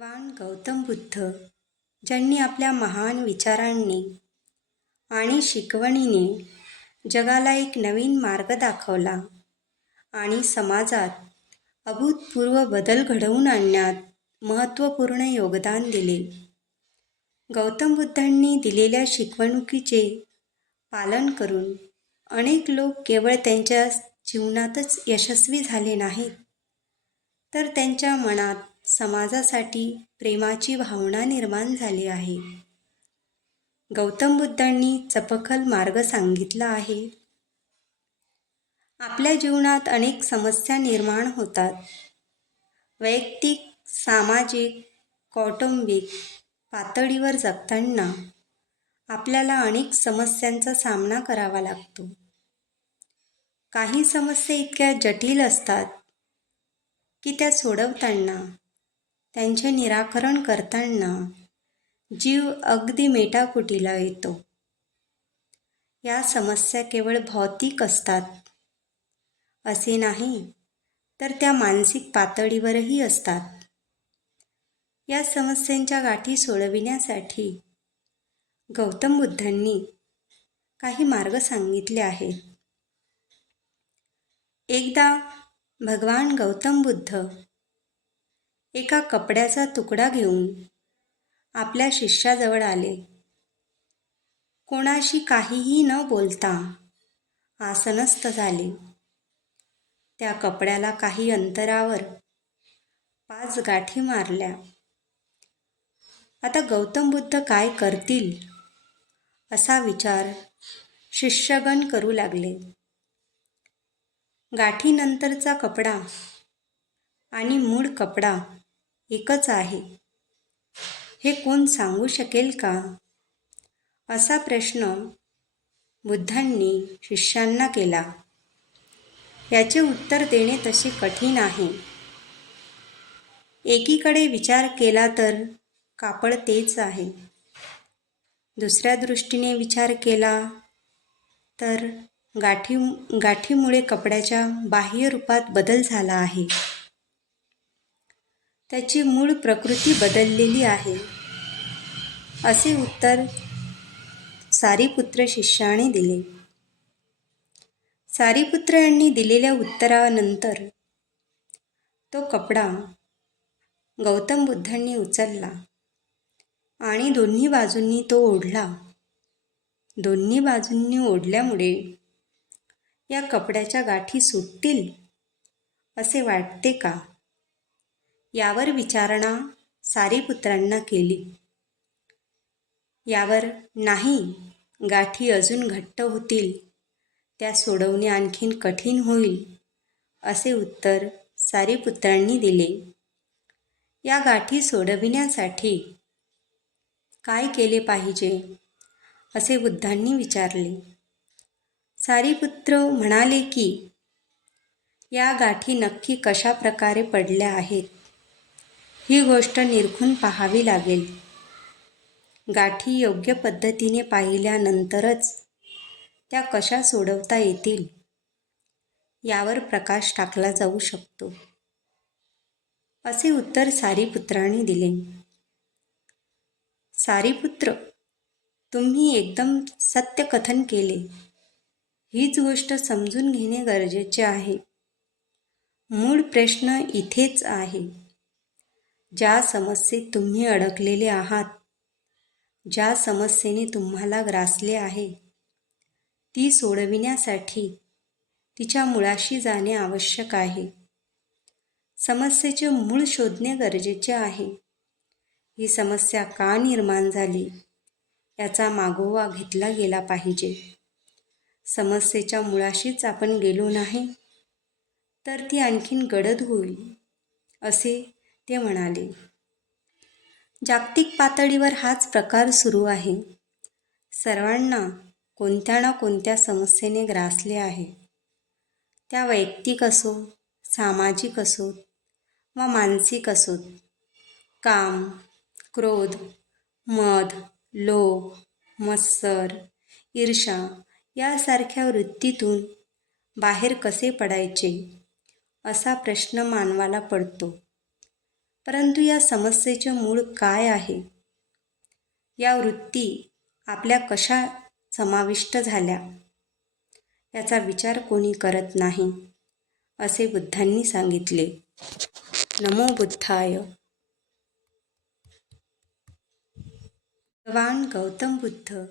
भगवान गौतम बुद्ध ज्यांनी आपल्या महान विचारांनी आणि शिकवणीने जगाला एक नवीन मार्ग दाखवला आणि समाजात अभूतपूर्व बदल घडवून आणण्यात महत्त्वपूर्ण योगदान दिले. गौतम बुद्धांनी दिलेल्या शिकवणुकीचे पालन करून अनेक लोक केवळ त्यांच्या जीवनातच यशस्वी झाले नाहीत, तर त्यांच्या मनात समाजासाठी प्रेमाची भावना निर्माण झाली आहे. गौतम बुद्धांनी चपखल मार्ग सांगितला आहे. आपल्या जीवनात अनेक समस्या निर्माण होतात. वैयक्तिक, सामाजिक, कौटुंबिक पातळीवर जगताना आपल्याला अनेक समस्यांचा सामना करावा लागतो. काही समस्या इतक्या जटिल असतात की त्या सोडवताना, त्यांचे निराकरण करताना जीव अगदी मेटाकुटीला येतो. या समस्या केवळ भौतिक असतात असे नाही, तर त्या मानसिक पातळीवरही असतात. या समस्यांच्या गाठी सोडविण्यासाठी गौतम बुद्धांनी काही मार्ग सांगितले आहेत. एकदा भगवान गौतम बुद्ध एका कपड्याचा तुकडा घेऊन आपल्या शिष्याजवळ आले. कोणाशी काहीही न बोलता आसनस्थ झाले. त्या कपड्याला काही अंतरावर 5 गाठी मारल्या. आता गौतम बुद्ध काय करतील असा विचार शिष्यगण करू लागले. गाठीनंतरचा कपडा आणि मूळ कपडा एकच आहे हे कोण सांगू शकेल का, असा प्रश्न बुद्धांनी शिष्यांना केला. याचे उत्तर देणे तसे कठीण आहे. एकीकडे विचार केला तर कापड तेच आहे. दुसऱ्या दृष्टीने विचार केला तर गाठीमुळे कपड्याच्या बाह्य रूपात बदल झाला आहे. त्याची मूळ प्रकृती बदललेली आहे, असे उत्तर सारीपुत्र शिष्याने दिले. सारीपुत्र यांनी दिलेल्या उत्तरानंतर तो कपडा गौतम बुद्धांनी उचलला आणि दोन्ही बाजूंनी तो ओढला. दोन्ही बाजूंनी ओढल्यामुळे या कपड्याच्या गाठी सुटतील असे वाटते का, यावर विचारणा सारीपुत्रांना केली. यावर नाही, गाठी अजून घट्ट होतील, त्या सोडवणे आणखीन कठीण होईल, असे उत्तर सारीपुत्रांनी दिले. या गाठी सोडविण्यासाठी काय केले पाहिजे असे बुद्धांनी विचारले. सारीपुत्र म्हणाले की या गाठी नक्की कशा प्रकारे पडल्या आहेत ही गोष्ट निरखून पाहावी लागेल. गाठी योग्य पद्धतीने पाहिल्यानंतरच त्या कशा सोडवता येतील यावर प्रकाश टाकला जाऊ शकतो, असे उत्तर सारीपुत्रांनी दिले. सारीपुत्र, तुम्ही एकदम सत्य कथन केले. हीच गोष्ट समजून घेणे गरजेचे आहे. मूळ प्रश्न इथेच आहे. ज्या समस्येत तुम्ही अडकलेले आहात, ज्या समस्येने तुम्हाला ग्रासले आहे, ती सोडविण्यासाठी तिच्या मुळाशी जाणे आवश्यक आहे. समस्येचे मूळ शोधणे गरजेचे आहे. ही समस्या का निर्माण झाली याचा मागोवा घेतला गेला पाहिजे. समस्येच्या मुळाशीच आपण गेलो नाही तर ती आणखीन गडद होईल, असे ते म्हणाले. जागतिक पातळीवर हाच प्रकार सुरू आहे. सर्वांना कोणत्या ना कोणत्या समस्येने ग्रासले आहे. त्या वैयक्तिक असो, सामाजिक असोत वा मानसिक असोत. काम, क्रोध, मद, लोभ, मत्सर, ईर्ष्या यासारख्या वृत्तीतून बाहेर कसे पडायचे असा प्रश्न मानवाला पडतो. परंतु या समस्येचे मूळ काय आहे? या वृत्ती आपल्या कशा समाविष्ट झाल्या याचा विचार कोणी करत नाही, असे बुद्धांनी सांगितले. नमो बुद्धाय. भगवान गौतम बुद्ध